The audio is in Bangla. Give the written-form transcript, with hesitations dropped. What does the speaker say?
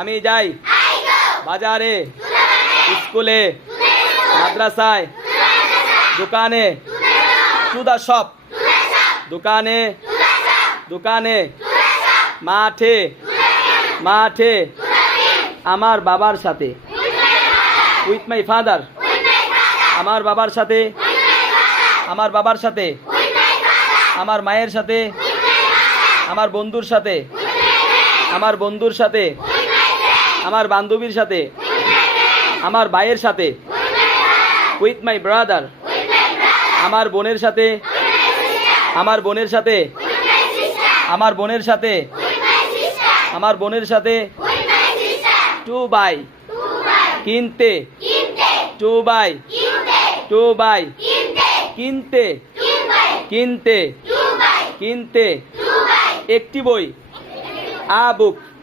আমি যাই বাজারে, স্কুলে, মাদ্রাসায়, দোকানে, টু দ্য শপ, দোকানে, দোকানে, মাঠে, মাঠে, আমার বাবার সাথে, উইথ মাই ফাদার, আমার বাবার সাথে, আমার বাবার সাথে, আমার মায়ের সাথে, আমার বন্ধুর সাথে, আমার বন্ধুর সাথে, আমার বান্ধবীর সাথে, আমার ভাইয়ের সাথে, উইথ মাই ব্রাদার, আমার বোনের সাথে, আমার বোনের সাথে, আমার বোনের সাথে, আমার বোনের সাথে, টু বাই, কিনতে, টু বাই, টু বাই, কিনতে, কিনতে, কিনতে, একটি বই, আ বুক।